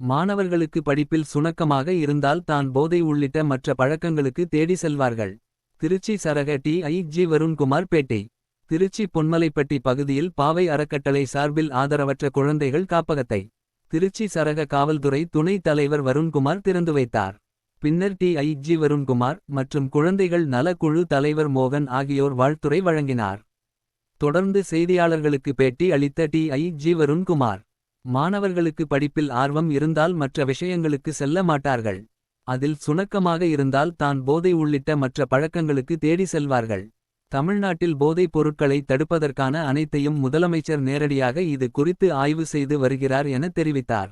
மாணவர்களுக்கு படிப்பில் சுணக்கமாக இருந்தால் தான் போதை உள்ளிட்ட மற்ற பழக்கங்களுக்கு தேடி செல்வார்கள். திருச்சி சரக டி ஐ ஜி வருண்குமார் பேட்டை. திருச்சி பொன்மலைப்பட்டி பகுதியில் பாவை அறக்கட்டளை சார்பில் ஆதரவற்ற குழந்தைகள் காப்பகத்தை. திருச்சி சரக காவல்துறை துணைத் தலைவர் வருண்குமார் திறந்து வைத்தார். பின்னர் டி ஐ ஜி வருண்குமார் மற்றும் குழந்தைகள் நலக்குழு தலைவர் மோகன் ஆகியோர் வாழ்த்துரை வழங்கினார். தொடர்ந்து செய்தியாளர்களுக்கு பேட்டி அளித்த டி ஐ ஜி வருண்குமார். மாணவர்களுக்கு படிப்பில் ஆர்வம் இருந்தால் மற்ற விஷயங்களுக்கு செல்ல மாட்டார்கள். அதில் சுணக்கமாக இருந்தால் தான் போதை உள்ளிட்ட மற்ற பழக்கங்களுக்கு தேடி செல்வார்கள். தமிழ்நாட்டில் போதைப் பொருட்களை தடுப்பதற்கான அனைத்தையும் முதலமைச்சர் நேரடியாக இது குறித்து ஆய்வு செய்து வருகிறார் என தெரிவித்தார்.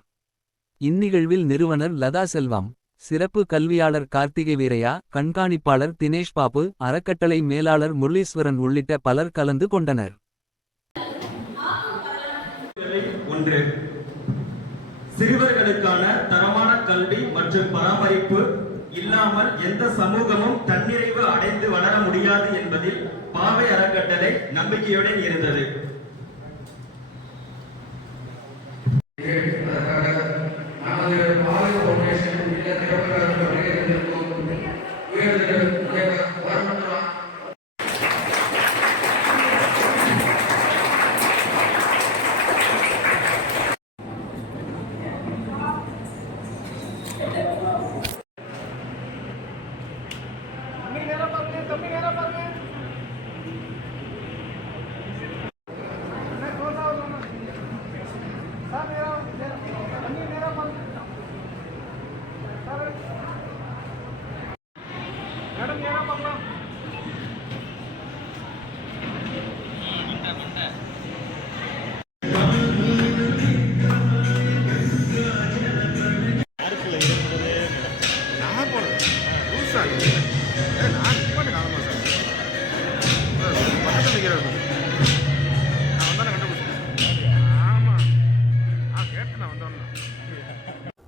இந்நிகழ்வில் நிறுவனர் லதா செல்வம். சிறப்பு கல்வியாளர் கார்த்திகை வீரையா கண்காணிப்பாளர் தினேஷ் பாபு அறக்கட்டளை மேலாளர் முரளீஸ்வரன் உள்ளிட்ட பலர் கலந்து கொண்டனர். ஒன்று சிறுவர்களுக்கான தரமான கல்வி மற்றும் பராமரிப்பு இல்லாமல் எந்த சமூகமும் தன்னிறைவு அடைந்து வளர முடியாது என்பதில் பாவை அறக்கட்டளை நம்பிக்கையுடன் இருந்தது. कमी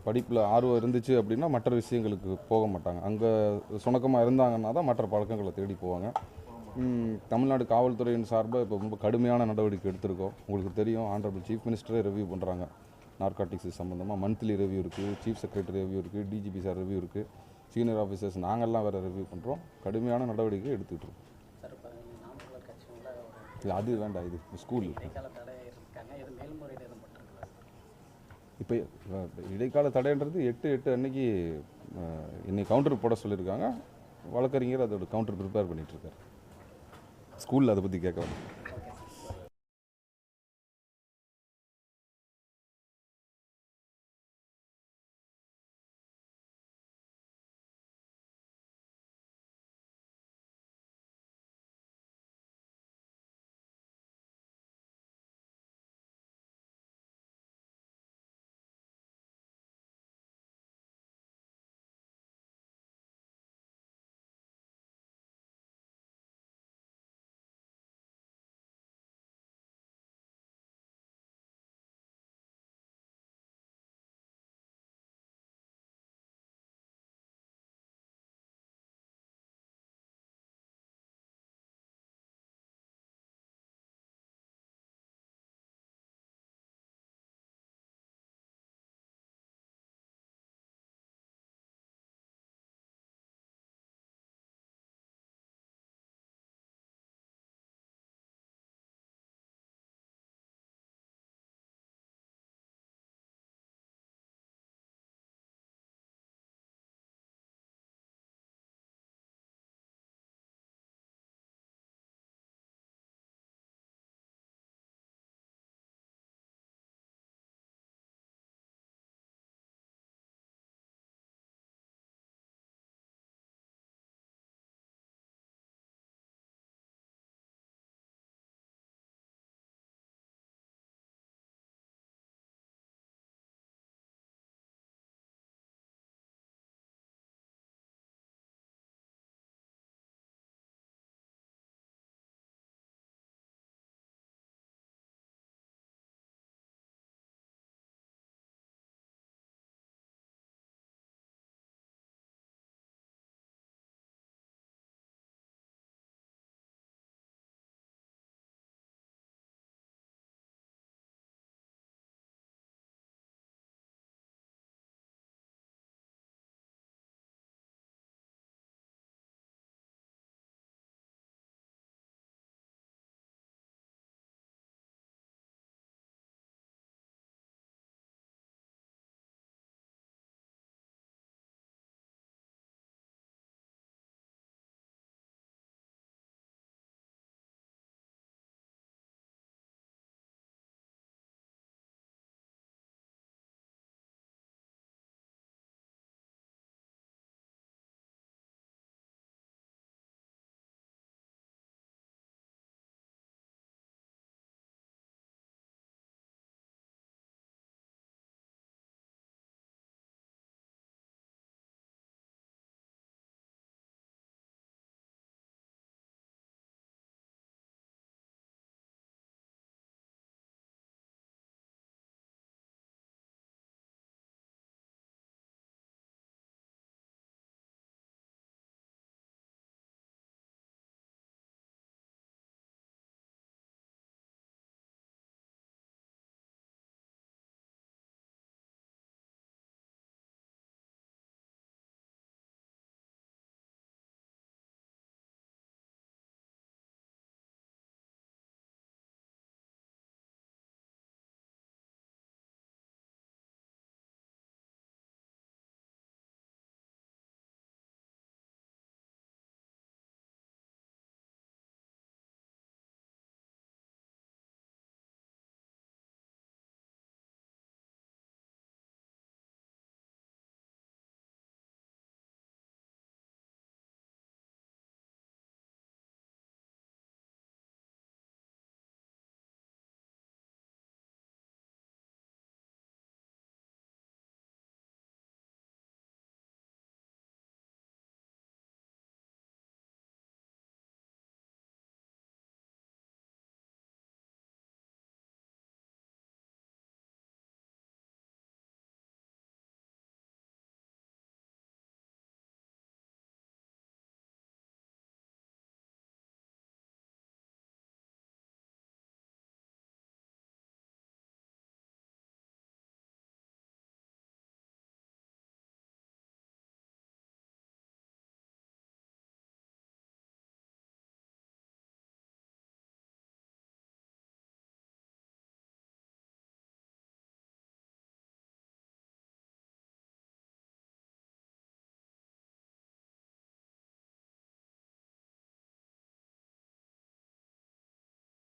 படிப்பில் ஆர்வம் இருந்துச்சு அப்படின்னா மற்ற விஷயங்களுக்கு போக மாட்டாங்க. அங்கே சுணக்கமாக இருந்தாங்கன்னா தான் மற்ற பழக்கங்களை தேடி போவாங்க. தமிழ்நாடு காவல்துறையின் சார்பாக இப்போ ரொம்ப கடுமையான நடவடிக்கை எடுத்திருக்கோம். உங்களுக்கு தெரியும் ஆனரபிள் சீஃப் மினிஸ்டரே ரிவ்யூ பண்ணுறாங்க நார்காட்டிக்ஸ் சம்மந்தமாக மந்த்லி ரிவ்யூ இருக்குது சீஃப் செக்ரட்டரி ரிவ்யூ இருக்குது டிஜிபி சார் ரிவ்யூ இருக்குது சீனியர் ஆஃபீஸர்ஸ் நாங்கள்லாம் வேறு ரிவ்யூ பண்ணுறோம் கடுமையான நடவடிக்கை எடுத்துக்கிட்டு இருக்கோம். இல்லை அது வேண்டாம் இது ஸ்கூல் இடைக்கால தடை இருக்காங்க இது மேல்முறையீடு எதுவும் பட்டிருக்கா இப்போ இடைக்கால தடைன்றது எட்டு எட்டு அன்னைக்கு இன்னைக்கு கவுண்டர் போட சொல்லியிருக்காங்க. வழக்கறிஞர் அதோட கவுண்டர் ப்ரிப்பேர் பண்ணிகிட்ருக்காரு ஸ்கூலில் அதை பற்றி கேட்க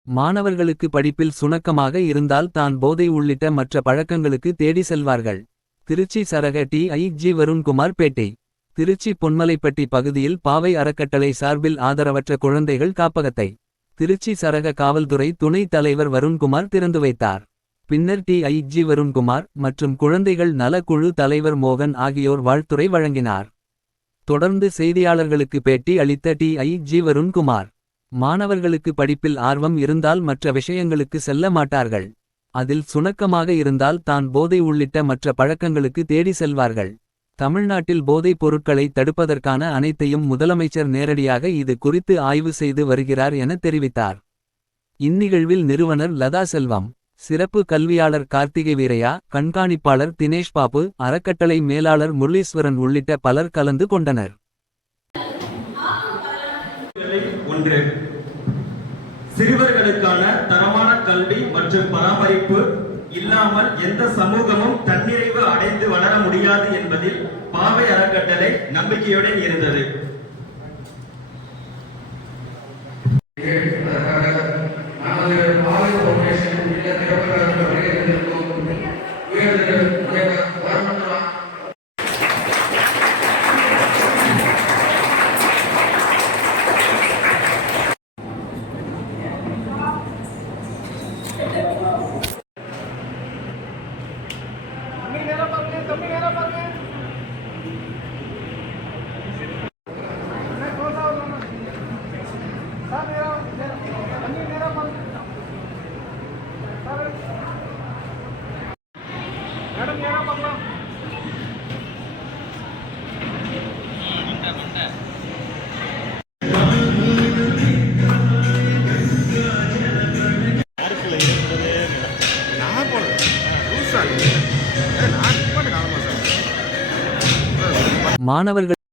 மாணவர்களுக்கு படிப்பில் சுணக்கமாக இருந்தால் தான் போதை உள்ளிட்ட மற்ற பழக்கங்களுக்கு தேடி செல்வார்கள். திருச்சி சரக டி. ஐ. ஜி. வருண்குமார் பேட்டை. திருச்சி பொன்மலைப்பட்டி பகுதியில் பாவை அறக்கட்டளை சார்பில் ஆதரவற்ற குழந்தைகள் காப்பகத்தை. திருச்சி சரக காவல்துறை துணைத் தலைவர் வருண்குமார் திறந்து வைத்தார். பின்னர் டி. ஐ. ஜி. வருண்குமார் மற்றும் குழந்தைகள் நலக்குழு தலைவர் மோகன் ஆகியோர் வாழ்த்துரை வழங்கினார். தொடர்ந்து செய்தியாளர்களுக்கு பேட்டி அளித்த டி. ஐ. ஜி. வருண்குமார். மாணவர்களுக்கு படிப்பில் ஆர்வம் இருந்தால் மற்ற விஷயங்களுக்கு செல்ல மாட்டார்கள். அதில் சுணக்கமாக இருந்தால் தான் போதை உள்ளிட்ட மற்ற பழக்கங்களுக்கு தேடி செல்வார்கள். தமிழ்நாட்டில் போதைப் பொருட்களை தடுப்பதற்கான அனைத்தையும் முதலமைச்சர் நேரடியாக இது குறித்து ஆய்வு செய்து வருகிறார் என தெரிவித்தார். இந்நிகழ்வில் நிறுவனர் லதா செல்வம் சிறப்பு கல்வியாளர் கார்த்திகை வீரையா கண்காணிப்பாளர் தினேஷ் பாபு அறக்கட்டளை மேலாளர் முரளீஸ்வரன் உள்ளிட்ட பலர் கலந்து கொண்டனர். ஒன்று. சிறுவர்களுக்கான தரமான கல்வி மற்றும் பராமரிப்பு இல்லாமல் எந்த சமூகமும் தன்னிறைவு அடைந்து வளர முடியாது என்பதில் பாவை அறக்கட்டளை நம்பிக்கையுடன் இருந்தது. மாணவர்கள்